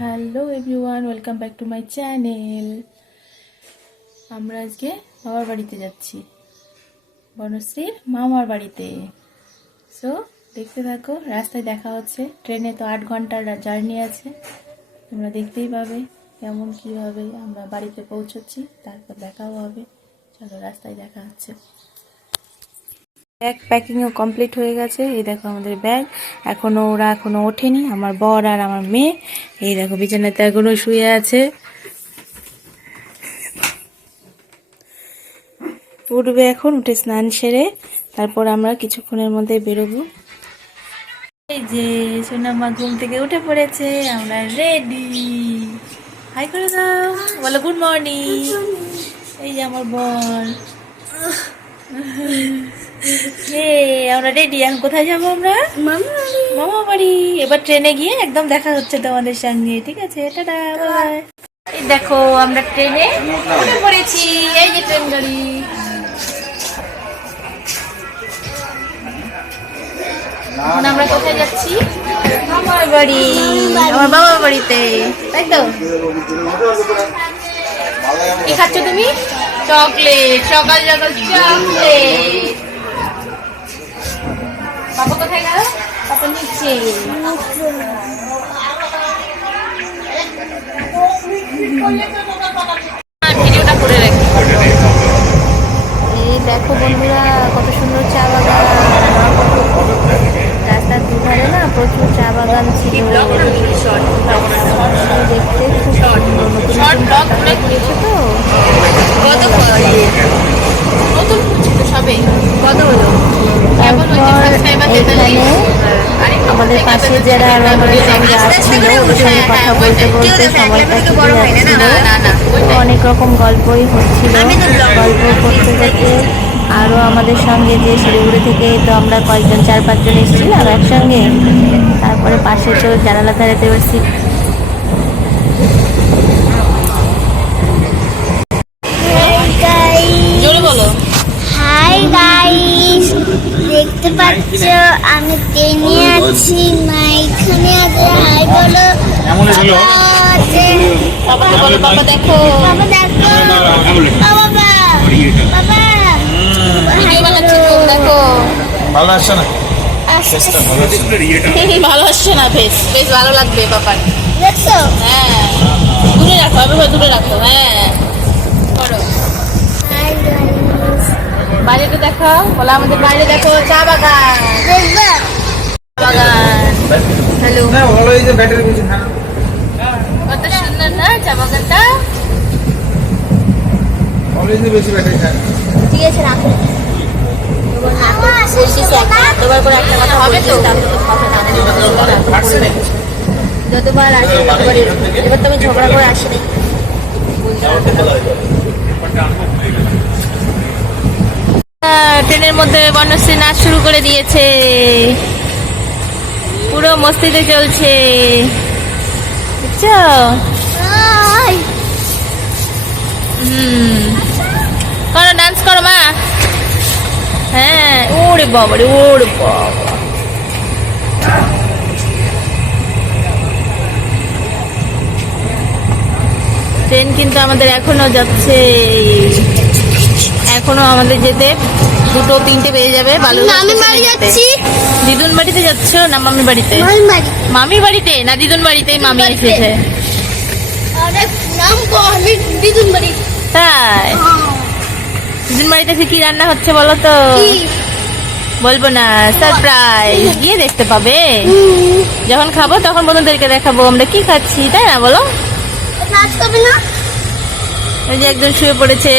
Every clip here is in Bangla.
Hello everyone, welcome back to my channel. আমরা আজকে বাবার বাড়িতে যাচ্ছি, বনশ্রীর মামার বাড়িতে। সো দেখতে থাকো, রাস্তায় দেখা হচ্ছে। ট্রেনে তো 8 ঘন্টার জার্নি আছে, তোমরা দেখতেই পাবে কেমন কীভাবে আমরা বাড়িতে পৌঁছচ্ছি, তারপর দেখাও হবে। চলো, রাস্তায় দেখা হচ্ছে। ব্যাগ প্যাকিংও কমপ্লিট হয়ে গেছে। এই দেখো আমাদের ব্যাগ, ওরা এখনো ওঠেনি, আমার বর আর আমার মেয়ে। এই দেখো বিছানাতে এখনো শুয়ে আছে, উঠবে এখন। উঠে স্নান সেরে তারপর আমরা কিছুক্ষণের মধ্যে বেরোবো। এই যে সোনামা ঘুম থেকে উঠে পড়েছে, আমরা রেডি। হাই করে দাও, বলো গুড মর্নিং। এই যে আমার বর, আমরা রেডি। এখন কোথায় যাবো? আমরা মামা বাড়ি। এবার ট্রেনে গিয়ে একদম দেখা হচ্ছে তোমাদের সঙ্গে, ঠিক আছে? Ta-ta, bye. এই দেখো আমরা ট্রেনে উঠে পড়েছি, এই যে ট্রেন গাড়ি। এখন আমরা কোথায় যাচ্ছি? মামার বাড়ি, আমার বাবার বাড়িতে, তাই তো? কি খাচ্ছ তুমি? চকলেট, সকাল সকাল চকলেট। বাবা কোথায় গেল? বাবা নিচে। ভিডিওটা করে রাখি। এই দেখো বন্ধুরা, কত সুন্দর চা বাগান। রাস্তার দুধারে না প্রচুর চা বাগান ছিল। দেখতে খুব সুন্দর, করেছে তো। নতুন সবে কত হলো? আমাদের পাশে যারা আমাদের সঙ্গে আসছিল ওদের সঙ্গে কথা বলতে বলতে সময়টা কেটে যাচ্ছিল। অনেক রকম গল্পই হচ্ছিল। গল্প করতে করতে আরও আমাদের সঙ্গে যে শিলিগুড়ি থেকে তো আমরা কয়েকজন 4-5 জন এসেছিলাম একসঙ্গে। তারপরে পাশে তো জানালা ধারেতে বসছি। হাই গাইস, দেখতে পাচ্ছ আমি ট্রেনে আছি, মা এখানে আছে। হাই বলো, বাবাকে বলো, বাবা দেখো, বাবা দেখো, বাবা বাবা ভিডিও বানাচ্ছি তো, দেখো। ভালো আসছে না? ভালো আসছে না? বেশ বেশ ভালো লাগবে বাবার। দেখছো? হ্যাঁ, দূরে রাখো, এভাবে দূরে রাখো। হ্যাঁ, করো। হাই গাইস, বাইরেটা দেখো, বলো আমাদের বাইরে দেখো চা বাগান। দেখবা বাগান, হ্যালো। না ভালো, এই যে ব্যাটারি বেশি না। কত সুন্দর না চা বাগানটা? অলরেডি বেশি ব্যাটারি খায়। ঠিক আছে, রাখো। এতবার করে একটা কথা হবে তো, যতবার আসে ততবার এবার তুমি ঝগড়া করে আসে দেখি। ট্রেনের মধ্যে বনশ্রী নাচ শুরু করে দিয়েছে, পুরো মস্তিতে চলছে, বুঝছো? করো, ডান্স করো মা। হ্যাঁ, ওরে বাবা রে, ওরে বাবা। ট্রেন কিন্তু আমাদের এখনো যাচ্ছে, এখনো আমাদের যেতে 2-3টে বেজে যাবে। দিদুন বাড়িতে যাচ্ছ না মামি বাড়িতে? মামি বাড়িতে না দিদুন বাড়িতেই মামি এসেছে। তাই? দিদুন বাড়িতে কি রান্না হচ্ছে বলো তো? বলবো না, সারপ্রাইজ, গিয়ে দেখতে পাবে। যখন খাবো তখন বন্ধুদেরকে দেখাবো আমরা কি খাচ্ছি, তাই না? বলো। ওই যে একজন শুয়ে পড়েছে,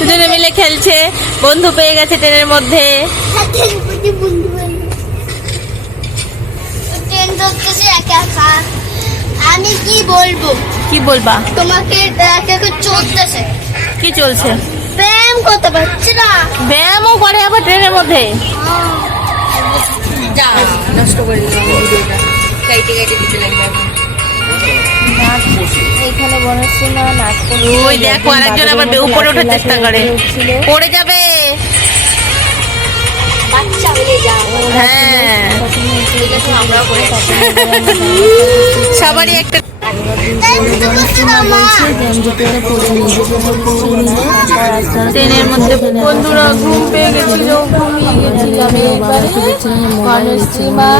দুজনে মিলে খেলছে, বন্ধু পেয়ে গেছে ট্রেনের মধ্যে। আমি কি বলবো? কি বলবা? তোমাকে চলতেছে, কি চলছে? ব্যায়াম করতে পারছি না। ব্যায়ামও করে আবার ট্রেনের মধ্যে? নষ্ট করে এখানে বনশ্রী মা নাচ করছে। ওই দেখো আরেকজন আবার উপরে ওঠার চেষ্টা করে, পড়ে যাবে। বাচ্চা হয়ে যাও। হ্যাঁ, ঠিক আছে, আমরাও করেছি। সবারই একটা ট্রেনের মধ্যে বন্ধুরা ঘুম পেয়ে গেছিল, ঘুমিয়ে গেছিলাম। এবারে বনশ্রী মা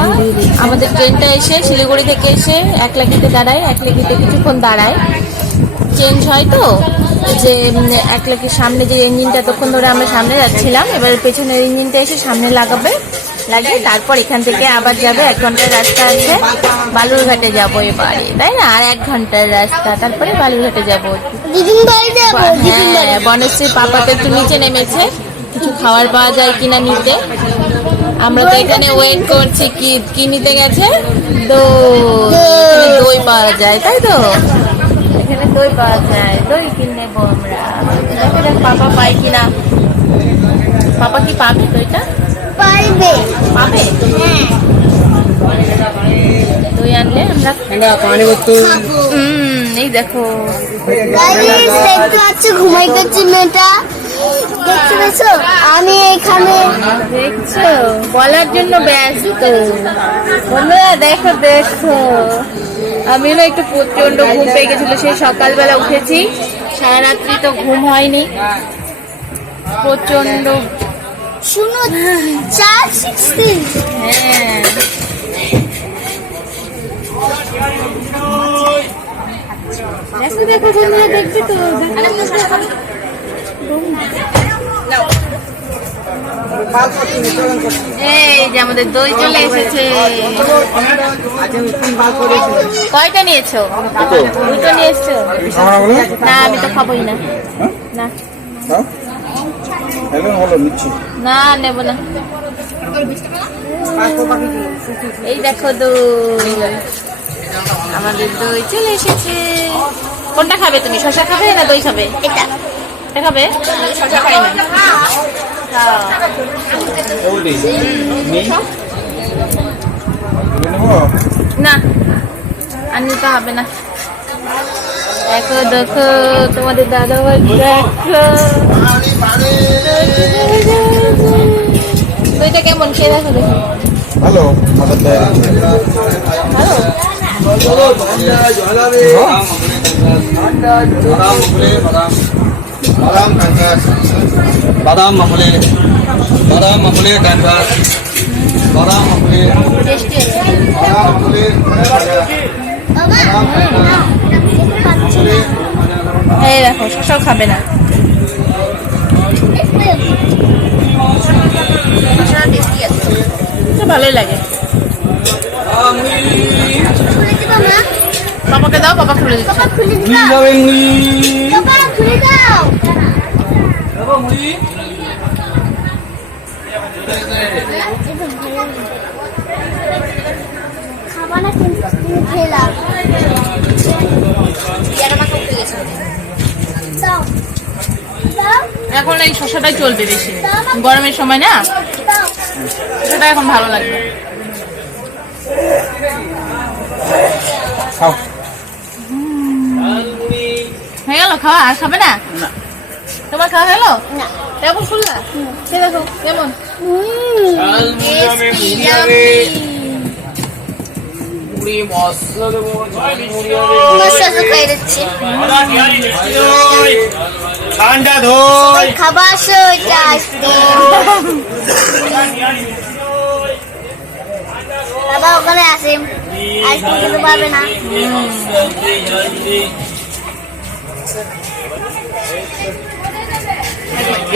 আমাদের ট্রেনটা এসে শিলিগুড়ি থেকে এসে একলাখিতে দাঁড়ায়, একলাখিতে কিছুক্ষণ দাঁড়ায়, চেঞ্জ হয় তো, যে একলাখির সামনে যে ইঞ্জিনটা তখন ধরে আমরা সামনে যাচ্ছিলাম, এবার পেছনের ইঞ্জিনটা এসে সামনে লাগে, তারপর এখান থেকে আবার যাবে। 1 ঘন্টার রাস্তা আছে, বালুরঘাটে যাবো এবারে, তাই না? আর 1 ঘন্টার রাস্তা, তারপরে বালুরঘাটে যাবো। হ্যাঁ, বনশ্রীর পাপা তো একটু নিচে নেমেছে, কিছু খাবার পাওয়া যায় কিনা নিতে। আমরা তো এখানে ওয়েট করছি। কি নিতে গেছে? দই পাওয়া যায়, তাই তো? এখানে দই পাওয়া যায়, দই কিনে নেবো আমরা। দেখো দেখ পাপা পাই কিনা। পাপা কি পাবে দইটা? পাবে। দই আনলে আমরা এই দেখো ঘুমাই করছি মেয়েটা, দেখতে পেয়েছো? আমি এখানে দেখছো, বলার জন্য ব্যস্ত। বন্ধুরা দেখো, আমি না একটু প্রচন্ড ঘুম পেয়ে গেছিল, সেই সকালবেলা উঠেছি, সারা রাত্রি তো ঘুম হয়নি, প্রচন্ড। শুনো 460। হ্যাঁ, দেখো বন্ধুরা, দেখবি তো? এই যে আমাদের দই চলে এসেছে। কয়টা নিয়েছো? দুটো নিয়ে এসছো? না, আমি তো খাবোই না। না না, নেব না। এই দেখো দই, আমাদের দই চলে এসেছে। কোনটা খাবে তুমি? শসা খাবে না দই খাবে? এটা খাবে? শসা খাই না। না, আর নিতে হবে না। দেখো তোমাদের দাদা ভাই, দেখো দইটা কেমন খেয়ে দেখো। দেখো ভালো, বাদাম মামলে ডান্ডা, বাদাম মামলে, এই দেখো, শসাও খাবে না। ভালোই লাগে। পাপাকে দাও, পাপা খুলে দিচ্ছে। খাবানা কিন্তু খেলাম। এখন এই শসাটাই চলবে বেশি, গরমের সময় না, সেটা এখন ভালো লাগবে। হয়ে গেল খাওয়া? আর খাবে না? তোমার খাওয়া হলো? কেমন শুনলা? সে দেখো কেমন ঠান্ডা দই খাবার বাবা ওখানে আসে, আইসক্রিম খেতে পারবে না।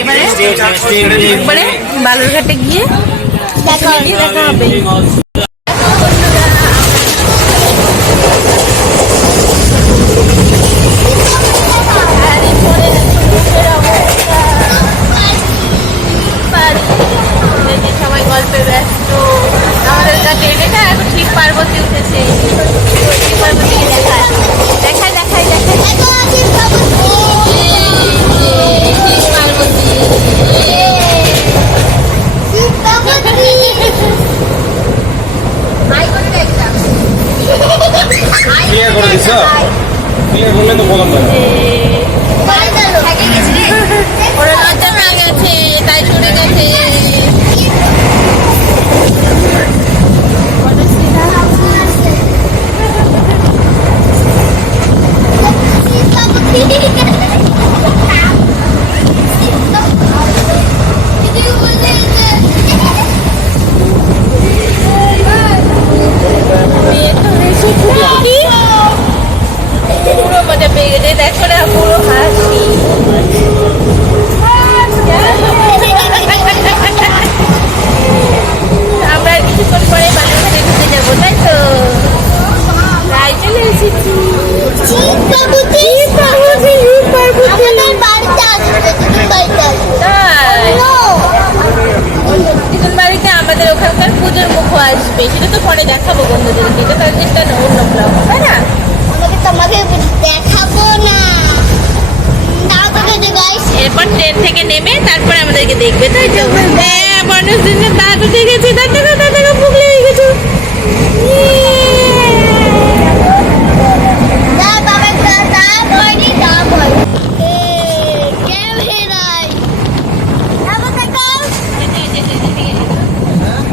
এবারে বালুরঘাটে গিয়ে দেখা হবে। সবাই গল্পে ব্যস্ত। আমাদের কাছে এটা এখন ঠিক পার্বতী উঠেছে, ঠিক পার্বতী দেখায়। ক্লিয়ার করে দিছ? ক্লিয়ার করলে তো বললাম না। ওরা লজ্জা পেয়ে গেছে, তাই সরে গেছে। কি পুরো মজা পেয়ে গেছে দেখো না পুরো হাসি আমরা আর কিছুক্ষণ পরে বানাতে ঢুকে যাবো তাই তো তাই চলে এসেছি আমাদের বাড়িতে আসবে দিদির বাড়িতে আসবে তাই দিদুন বাড়িতে আমাদের ওখানকার পুজোর মুখও আসবে সেটা তো পরে দেখাবো বন্ধুদেরকে এটা তার একটা অন্য ব্লগ তাই না তোমাকে দেখাবো না তাও তো যদি গাইস এরপর ট্রেন থেকে নেমে তারপর আমাদেরকে দেখবে তাই তো হ্যাঁ মানুষ দিনের দাঁত উঠে গেছে দাঁত থেকে পুগলে হয়ে গেছে দা বাবা দা বড়ি দা বড়ি ক্যামেরায় আবার দেখাও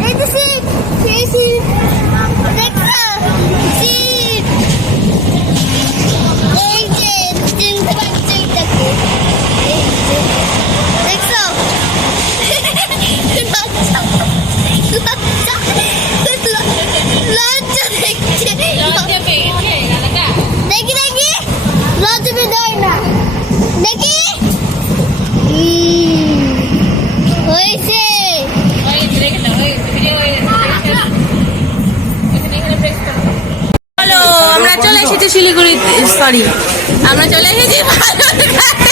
এই যে সিট দেখো সিট এই যে চিনতে পারছো এটাকে এই যে দেখছো লজ্জা দেখছে দেখি দেখি লজ্জা দেয় না দেখি হয়েছে চলো আমরা চলে এসেছি শিলিগুড়ি সরি আমরা চলে এসেছি বালুরঘাটে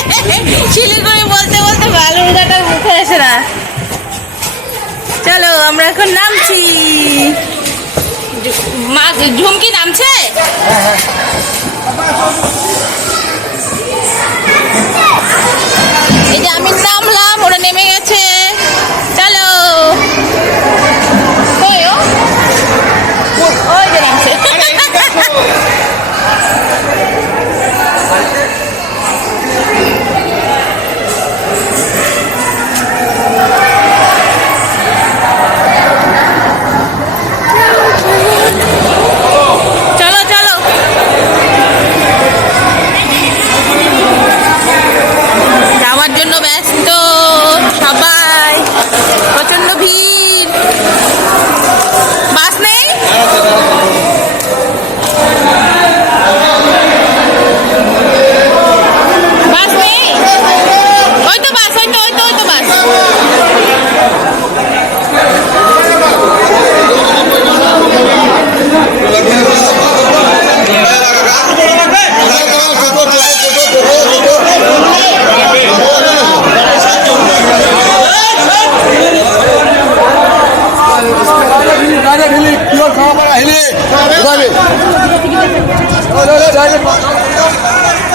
শিলিগুড়ি বলতে বলতে বালুরঘাটার মুখে আসে না চলো আমরা এখন নামছি মা ঝুমকি নামছে এই যে আমি নামলাম ওরা নেমে গেছে চলো কই ও ওই যে নামছে চলো চলো যাওয়ার জন্য ব্যস্ত সবাই প্রচন্ড ভিড় বাস নেই বাস নেই ওই তো বাস ওই তো বাস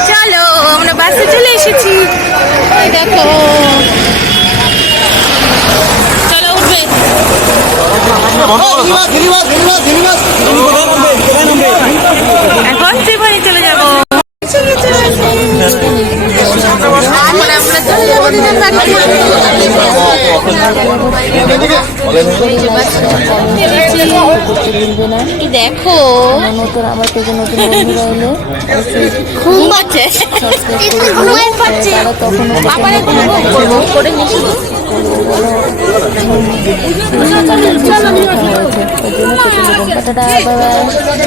চলো আমরা বাসে চলে এসেছি ওই দেখো চলো উঠবে এখন ত্রিপুরি চলে যাবো এখন আমরা চলে যাবো দিদির বাড়িতে। এই দেখো আমার পেজে নতুন বন্ধুরা এলে ঘুম পাচ্ছে ঘুমাই পাচ্ছে আবার করে নিয়ে টাটা বাই বাই।